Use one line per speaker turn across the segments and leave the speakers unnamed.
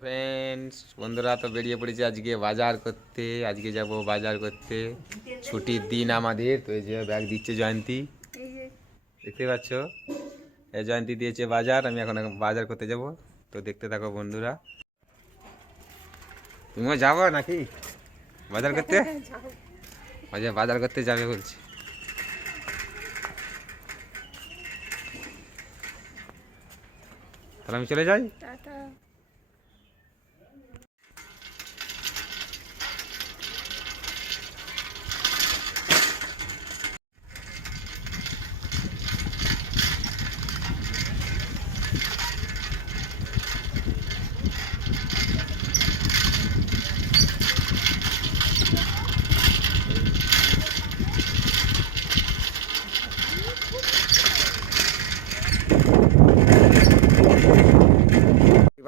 Friends বন্ধুরা তো বেরিয়ে পড়েছে আজকে বাজার করতে আজকে যাব বাজার করতে। ছুটির দিন আমাদের তো এই যে ব্যাগ দিচ্ছে জয়ন্তী। দেখতে পাচ্ছ? এই জয়ন্তী দিয়েছে বাজার আমি এখন বাজার করতে যাব। তো দেখতে থাকো বন্ধুরা। তুমিও যাব নাকি? বাজার করতে? বাজার বাজার করতে যাবে বলছি। তাহলে আমি চলে যাই?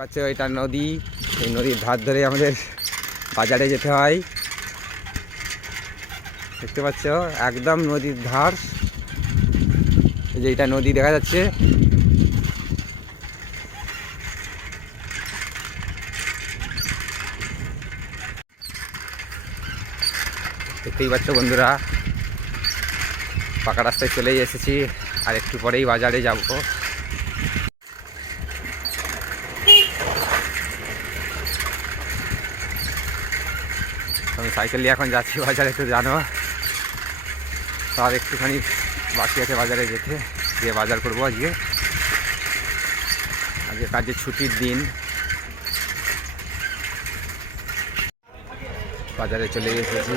পাচ্ছ, এটা নদী। এই নদীর ধার ধরে আমাদের বাজারে যেতে হয়। দেখতে পাচ্ছ, একদম নদীর ধার। যে এটা নদী দেখা যাচ্ছে। দেখতেই পাচ্ছ বন্ধুরা, পাকা রাস্তায় চলেই এসেছি। আর একটু পরেই বাজারে যাব। সাইকেল নিয়ে এখন যাচ্ছি বাজারে তো জানো। তার একটুখানি বাকি আছে বাজারে যেতে, গিয়ে বাজার করব আজকে। আজকে কাজের ছুটির দিন। বাজারে চলে এসেছি।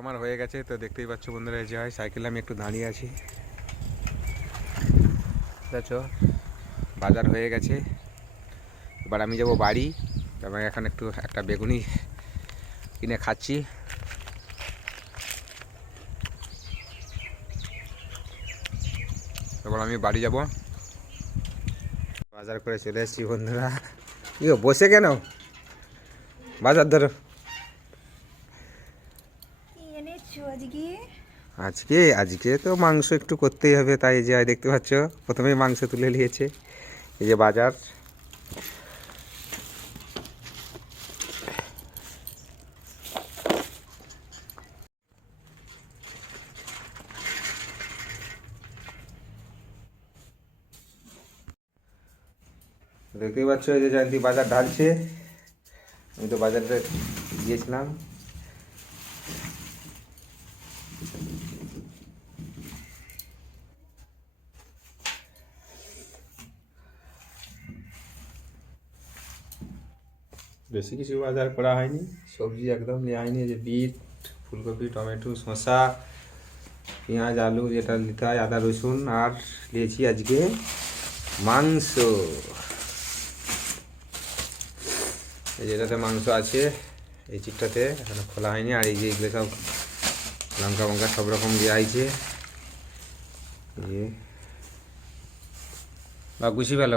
আমার হয়ে গেছে তো দেখতেই পাচ্ছ বন্ধুরা যে হয় সাইকেলে আমি একটু দাঁড়িয়ে আছি। দেখছ বাজার হয়ে গেছে। এবার আমি যাব বাড়ি তারপরে এখন একটু একটা বেগুনি কিনে খাচ্ছি। এবার আমি বাড়ি যাব। বাজার করে চলে এসেছি বন্ধুরা। গো, বসে কেন? বাজার ধরো।
আজকে?
আজকে আজকে তো মাংস একটু করতেই হবে, তাই যে দেখতে পাচ্ছ, প্রথমেই মাংস তুলে নিয়েছে। এই যে বাজার। দেখতেই পাচ্ছ, এই যে জয়ন্তী বাজার ঢালছে। আমি তো বাজারে গিয়েছিলাম। বেশি কিছু বাজার করা হয়নি। সবজি একদম নেওয়া হয়নি যে বিট, ফুলকপি, টমেটো, শসা, পেঁয়াজ, আলু যেটা নিতে হয়, আদা, রসুন আর নিয়েছি আজকে মাংস। এই যেটাতে মাংস আছে, এই চিটটাতে এখনও খোলা হয়নি আর এই যে এগুলো সব লঙ্কা মঙ্কা সব রকম দেওয়া হয়েছে। বা গুছি পেল